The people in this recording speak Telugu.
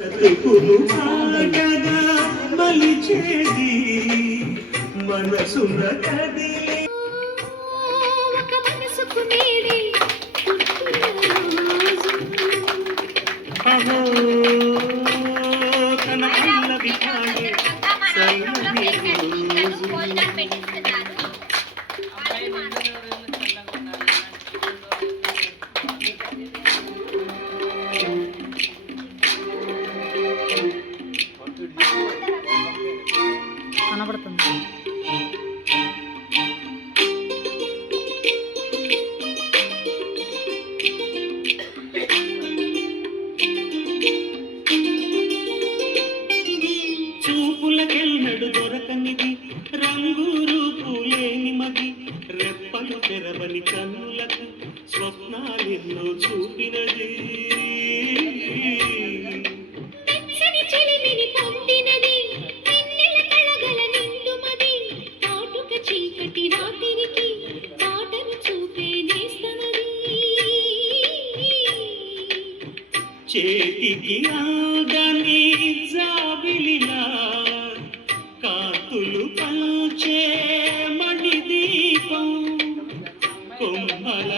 బ్రతుకును ఆటగా మలిచేది మనసున కదిలే ఒక మనసుకు నేడే అహో తన పల్లవి పాడే చల్లని రోజు. కనబడుతుంది. చూపులకెన్నడు దొరకనిది రంగు రూపు లేని మది రెప్పలు తెరవని కన్నులకు స్వప్నాలెన్నో చూపినది మెచ్చని చెలిమిని పొందినది వెన్నెల కళగల నిండుమది కాటుక చీకటి రాత్రికి పాటను చూపే నేస్తమది చేతికి ఆగని జాబిలిలా కాతులు పంచే మణి దీపం కొమ్మల